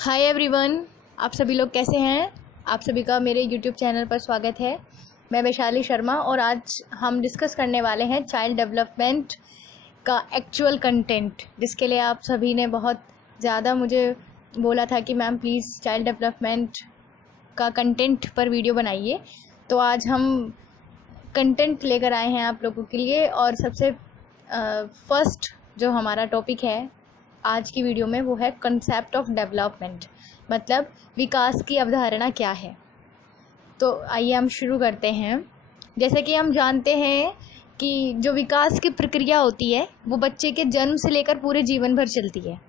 Hi everyone, आप सभी लोग कैसे हैं। आप सभी का मेरे यूट्यूब चैनल पर स्वागत है। मैं वैशाली शर्मा और आज हम डिस्कस करने वाले हैं चाइल्ड डेवलपमेंट का एक्चुअल कंटेंट, जिसके लिए आप सभी ने बहुत ज़्यादा मुझे बोला था कि मैम प्लीज़ चाइल्ड डेवलपमेंट का कंटेंट पर वीडियो बनाइए। तो आज हम कंटेंट लेकर आए हैं आप लोगों के लिए। और सबसे फर्स्ट जो हमारा टॉपिक है आज की वीडियो में वो है कंसेप्ट ऑफ डेवलपमेंट, मतलब विकास की अवधारणा क्या है। तो आइए हम शुरू करते हैं। जैसे कि हम जानते हैं कि जो विकास की प्रक्रिया होती है वो बच्चे के जन्म से लेकर पूरे जीवन भर चलती है,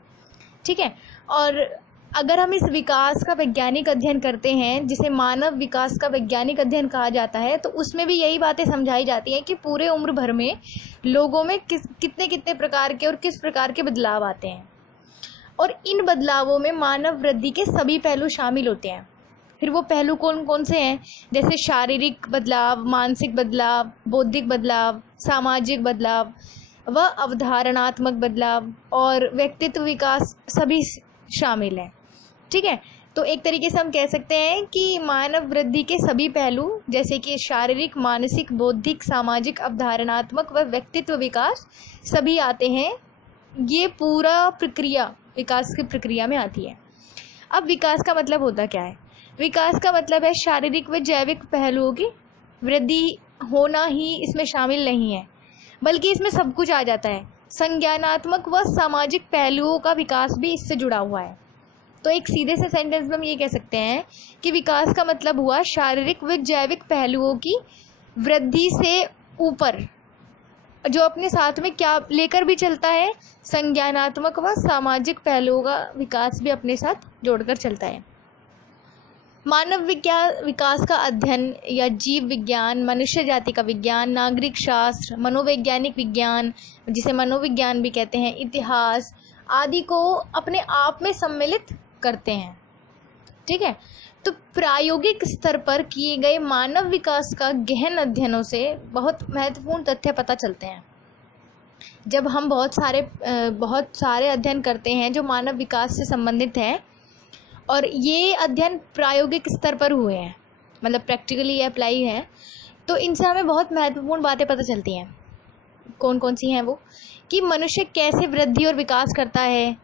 ठीक है। और अगर हम इस विकास का वैज्ञानिक अध्ययन करते हैं, जिसे मानव विकास का वैज्ञानिक अध्ययन कहा जाता है, तो उसमें भी यही बातें समझाई जाती हैं कि पूरे उम्र भर में लोगों में कितने कितने प्रकार के और किस प्रकार के बदलाव आते हैं, और इन बदलावों में मानव वृद्धि के सभी पहलू शामिल होते हैं। फिर वो पहलू कौन कौन से हैं, जैसे शारीरिक बदलाव, मानसिक बदलाव, बौद्धिक बदलाव, सामाजिक बदलाव व अवधारणात्मक बदलाव और व्यक्तित्व विकास सभी शामिल हैं, ठीक है। तो एक तरीके से हम कह सकते हैं कि मानव वृद्धि के सभी पहलू जैसे कि शारीरिक, मानसिक, बौद्धिक, सामाजिक, अवधारणात्मक व व्यक्तित्व विकास सभी आते हैं। ये पूरा प्रक्रिया विकास की प्रक्रिया में आती है। अब विकास का मतलब होता क्या है? विकास का मतलब है शारीरिक व जैविक पहलुओं की वृद्धि होना ही इसमें शामिल नहीं है, बल्कि इसमें सब कुछ आ जाता है। संज्ञानात्मक व सामाजिक पहलुओं का विकास भी इससे जुड़ा हुआ है। तो एक सीधे से सेंटेंस में हम ये कह सकते हैं कि विकास का मतलब हुआ शारीरिक व जैविक पहलुओं की वृद्धि से ऊपर, जो अपने साथ में क्या लेकर भी चलता है, संज्ञानात्मक व सामाजिक पहलुओं का विकास भी अपने साथ जोड़कर चलता है। मानव विकास का अध्ययन या जीव विज्ञान, मनुष्य जाति का विज्ञान, नागरिक शास्त्र, मनोवैज्ञानिक विज्ञान जिसे मनोविज्ञान भी कहते हैं, इतिहास आदि को अपने आप में सम्मिलित करते हैं, ठीक है। तो प्रायोगिक स्तर पर किए गए मानव विकास का गहन अध्ययनों से बहुत महत्वपूर्ण तथ्य पता चलते हैं। जब हम बहुत सारे अध्ययन करते हैं जो मानव विकास से संबंधित हैं, और ये अध्ययन प्रायोगिक स्तर पर हुए हैं, मतलब प्रैक्टिकली अप्लाई है, तो इनसे हमें बहुत महत्वपूर्ण बातें पता चलती हैं। कौन कौन सी हैं वो? कि मनुष्य कैसे वृद्धि और विकास करता है।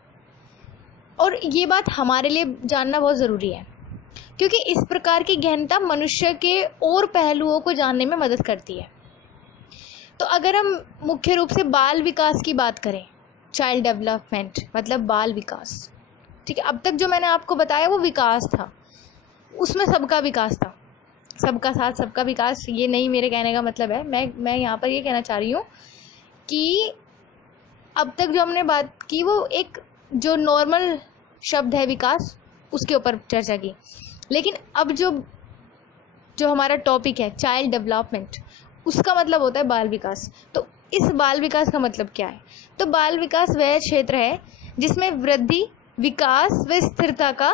और ये बात हमारे लिए जानना बहुत ज़रूरी है, क्योंकि इस प्रकार की गहनता मनुष्य के और पहलुओं को जानने में मदद करती है। तो अगर हम मुख्य रूप से बाल विकास की बात करें, चाइल्ड डेवलपमेंट मतलब बाल विकास, ठीक है। अब तक जो मैंने आपको बताया वो विकास था, उसमें सबका विकास था, सबका साथ सबका विकास। ये नहीं मेरे कहने का मतलब है, मैं यहाँ पर ये कहना चाह रही हूँ कि अब तक जो हमने बात की वो एक जो नॉर्मल शब्द है विकास, उसके ऊपर चर्चा की। लेकिन अब जो हमारा टॉपिक है चाइल्ड डेवलपमेंट, उसका मतलब होता है बाल विकास। तो इस बाल विकास का मतलब क्या है? तो बाल विकास वह क्षेत्र है जिसमें वृद्धि, विकास व स्थिरता का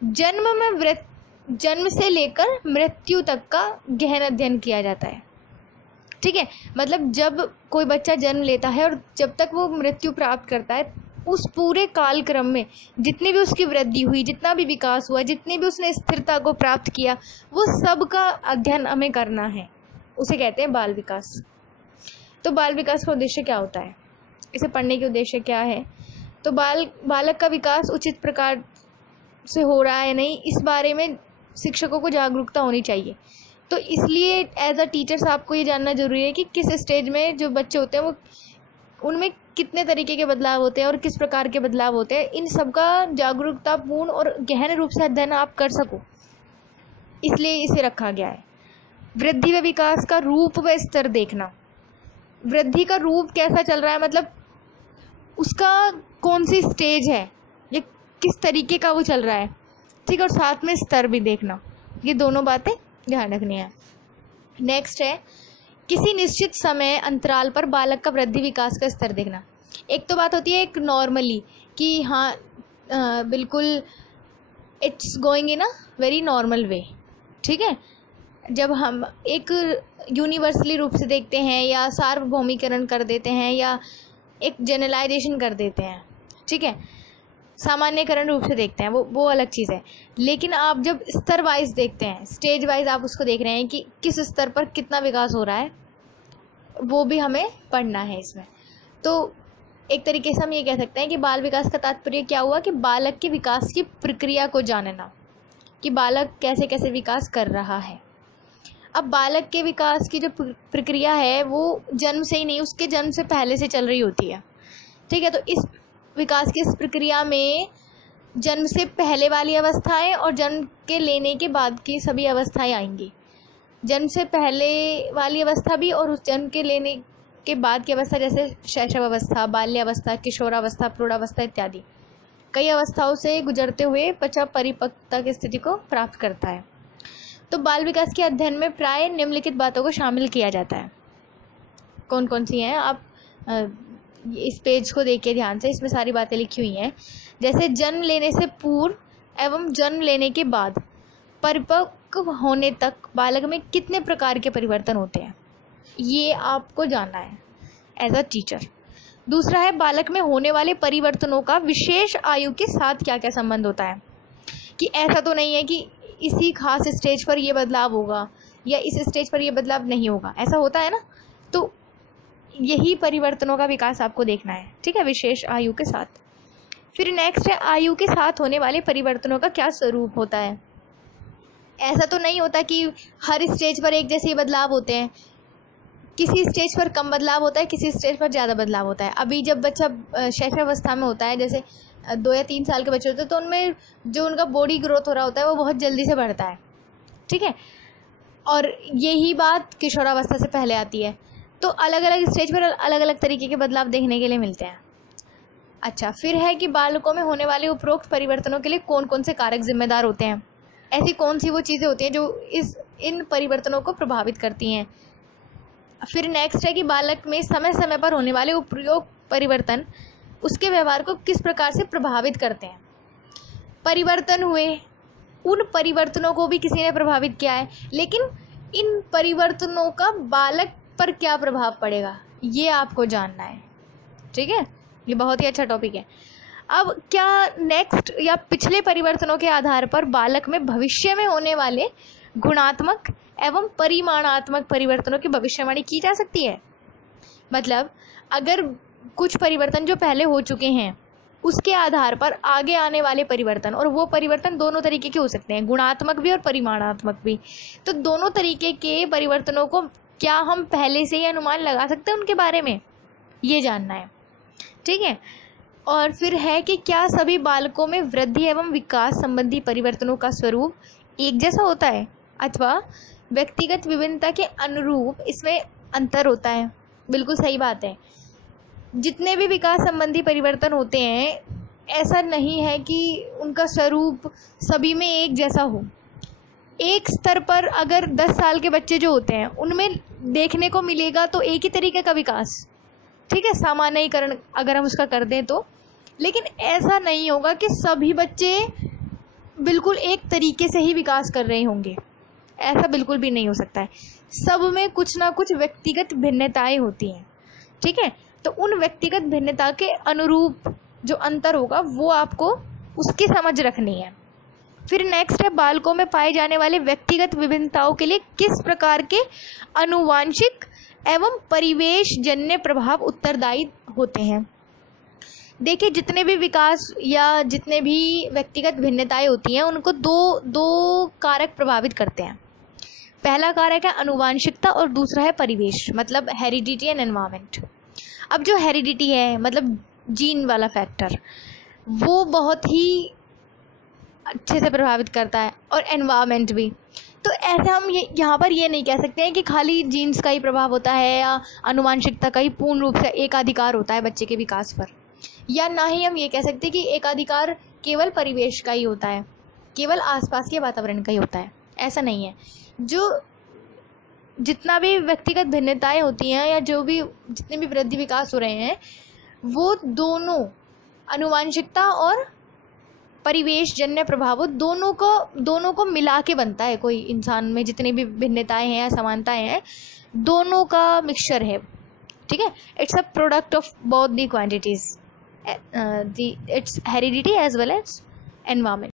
जन्म से लेकर मृत्यु तक का गहन अध्ययन किया जाता है, ठीक है। मतलब जब कोई बच्चा जन्म लेता है और जब तक वो मृत्यु प्राप्त करता है, उस पूरे कालक्रम में जितनी भी उसकी वृद्धि हुई, जितना भी विकास हुआ, जितनी भी उसने स्थिरता को प्राप्त किया, वो सब का अध्ययन हमें करना है, उसे कहते हैं बाल विकास। तो बाल विकास का उद्देश्य क्या होता है, इसे पढ़ने के उद्देश्य क्या है? तो बालक का विकास उचित प्रकार से हो रहा है नहीं, इस बारे में शिक्षकों को जागरूकता होनी चाहिए। तो इसलिए एज अ टीचर्स आपको ये जानना जरूरी है कि किस स्टेज में जो बच्चे होते हैं वो उनमें कितने तरीके के बदलाव होते हैं और किस प्रकार के बदलाव होते हैं। इन सब का जागरूकतापूर्ण और गहन रूप से अध्ययन आप कर सको, इसलिए इसे रखा गया है। वृद्धि व विकास का रूप व स्तर देखना, वृद्धि का रूप कैसा चल रहा है, मतलब उसका कौन सी स्टेज है, ये किस तरीके का वो चल रहा है, ठीक है। और साथ में स्तर भी देखना, ये दोनों बातें ध्यान रखनी है। नेक्स्ट है किसी निश्चित समय अंतराल पर बालक का वृद्धि विकास का स्तर देखना। एक तो बात होती है एक नॉर्मली कि हाँ बिल्कुल it's going in a very normal way, ठीक है। जब हम एक यूनिवर्सली रूप से देखते हैं या सार्वभौमिकरण कर देते हैं या एक जनरलाइजेशन कर देते हैं, ठीक है। सामान्यकरण रूप से देखते हैं, वो अलग चीज़ है। लेकिन आप जब स्तर वाइज देखते हैं, स्टेज वाइज आप उसको देख रहे हैं कि किस स्तर पर कितना विकास हो रहा है, वो भी हमें पढ़ना है इसमें। तो एक तरीके से हम ये कह सकते हैं कि बाल विकास का तात्पर्य क्या हुआ कि बालक के विकास की प्रक्रिया को जानना, कि बालक कैसे कैसे विकास कर रहा है। अब बालक के विकास की जो प्रक्रिया है वो जन्म से ही नहीं, उसके जन्म से पहले से चल रही होती है, ठीक है। तो इस विकास की इस प्रक्रिया में जन्म से पहले वाली अवस्थाएं और जन्म के लेने के बाद की सभी अवस्थाएं आएंगी। जन्म से पहले वाली अवस्था भी और उस जन्म के लेने के बाद की अवस्था, जैसे शैशव अवस्था, बाल्यावस्था, किशोरावस्था, प्रौढ़ावस्था इत्यादि, कई अवस्थाओं से गुजरते हुए बच्चा परिपक्वता की स्थिति को प्राप्त करता है। तो बाल विकास के अध्ययन में प्राय निम्नलिखित बातों को शामिल किया जाता है। कौन कौन सी हैं, आप इस पेज को देखिए ध्यान से, इसमें सारी बातें लिखी हुई हैं। जैसे जन्म लेने से पूर्व एवं जन्म लेने के बाद परिपक्व होने तक बालक में कितने प्रकार के परिवर्तन होते हैं, ये आपको जानना है एज अ टीचर। दूसरा है बालक में होने वाले परिवर्तनों का विशेष आयु के साथ क्या क्या संबंध होता है, कि ऐसा तो नहीं है कि इसी खास स्टेज पर ये बदलाव होगा या इस स्टेज पर ये बदलाव नहीं होगा, ऐसा होता है ना। तो यही परिवर्तनों का विकास आपको देखना है, ठीक है, विशेष आयु के साथ। फिर नेक्स्ट है आयु के साथ होने वाले परिवर्तनों का क्या स्वरूप होता है। ऐसा तो नहीं होता कि हर स्टेज पर एक जैसे बदलाव होते हैं, किसी स्टेज पर कम बदलाव होता है, किसी स्टेज पर ज़्यादा बदलाव होता है। अभी जब बच्चा शैशवावस्था में होता है, जैसे 2 या 3 साल के बच्चे होते हैं, तो उनमें जो उनका बॉडी ग्रोथ हो रहा होता है वो बहुत जल्दी से बढ़ता है, ठीक है। और यही बात किशोरावस्था से पहले आती है। तो अलग अलग स्टेज पर अलग अलग तरीके के बदलाव देखने के लिए मिलते हैं। अच्छा, फिर है कि बालकों में होने वाले उपरोक्त परिवर्तनों के लिए कौन कौन से कारक जिम्मेदार होते हैं, ऐसी कौन सी वो चीज़ें होती हैं जो इन परिवर्तनों को प्रभावित करती हैं। फिर नेक्स्ट है कि बालक में समय समय पर होने वाले उपयोग परिवर्तन उसके व्यवहार को किस प्रकार से प्रभावित करते हैं। परिवर्तन हुए, उन परिवर्तनों को भी किसी ने प्रभावित किया है, लेकिन इन परिवर्तनों का बालक पर क्या प्रभाव पड़ेगा ये आपको जानना है, ठीक है। ये बहुत ही अच्छा टॉपिक है। अब क्या नेक्स्ट या पिछले परिवर्तनों के आधार पर बालक में भविष्य में होने वाले गुणात्मक एवं परिमाणात्मक परिवर्तनों की भविष्यवाणी की जा सकती है। मतलब अगर कुछ परिवर्तन जो पहले हो चुके हैं उसके आधार पर आगे आने वाले परिवर्तन, और वो परिवर्तन दोनों तरीके के हो सकते हैं, गुणात्मक भी और परिमाणात्मक भी। तो दोनों तरीके के परिवर्तनों को क्या हम पहले से ही अनुमान लगा सकते हैं उनके बारे में, ये जानना है, ठीक है। और फिर है कि क्या सभी बालकों में वृद्धि एवं विकास संबंधी परिवर्तनों का स्वरूप एक जैसा होता है अथवा व्यक्तिगत विभिन्नता के अनुरूप इसमें अंतर होता है। बिल्कुल सही बात है। जितने भी विकास संबंधी परिवर्तन होते हैं ऐसा नहीं है कि उनका स्वरूप सभी में एक जैसा हो। एक स्तर पर अगर 10 साल के बच्चे जो होते हैं उनमें देखने को मिलेगा तो एक ही तरीके का विकास, ठीक है, सामान्यीकरण अगर हम उसका कर दें तो। लेकिन ऐसा नहीं होगा कि सभी बच्चे बिल्कुल एक तरीके से ही विकास कर रहे होंगे, ऐसा बिल्कुल भी नहीं हो सकता है। सब में कुछ ना कुछ व्यक्तिगत भिन्नताएं होती हैं, ठीक है। तो उन व्यक्तिगत भिन्नता के अनुरूप जो अंतर होगा वो आपको उसकी समझ रखनी है। फिर नेक्स्ट है बालकों में पाए जाने वाले व्यक्तिगत विभिन्नताओं के लिए किस प्रकार के आनुवांशिक एवं परिवेश जन्य प्रभाव उत्तरदायी होते हैं। देखिए, जितने भी विकास या जितने भी व्यक्तिगत भिन्नताएं होती हैं उनको दो कारक प्रभावित करते हैं। पहला कारक है आनुवांशिकता और दूसरा है परिवेश, मतलब हेरिडिटी एंड एनवायरनमेंट। अब जो हेरिडिटी है मतलब जीन वाला फैक्टर, वो बहुत ही अच्छे से प्रभावित करता है, और एनवायरनमेंट भी। तो ऐसे हम यहाँ पर ये नहीं कह सकते हैं कि खाली जीन्स का ही प्रभाव होता है या आनुवांशिकता का ही पूर्ण रूप से एकाधिकार होता है बच्चे के विकास पर, या ना ही हम ये कह सकते हैं कि एकाधिकार केवल परिवेश का ही होता है, केवल आसपास के वातावरण का ही होता है। ऐसा नहीं है। जो जितना भी व्यक्तिगत भिन्नताएं होती हैं या जो भी जितने भी वृद्धि विकास हो रहे हैं वो दोनों आनुवांशिकता और परिवेश जन्य प्रभाव दोनों को मिला के बनता है। कोई इंसान में जितनी भी भिन्नताएं हैं या समानताएं हैं दोनों का मिक्सचर है, ठीक है। It's a product of both the quantities. its heredity as well as environment.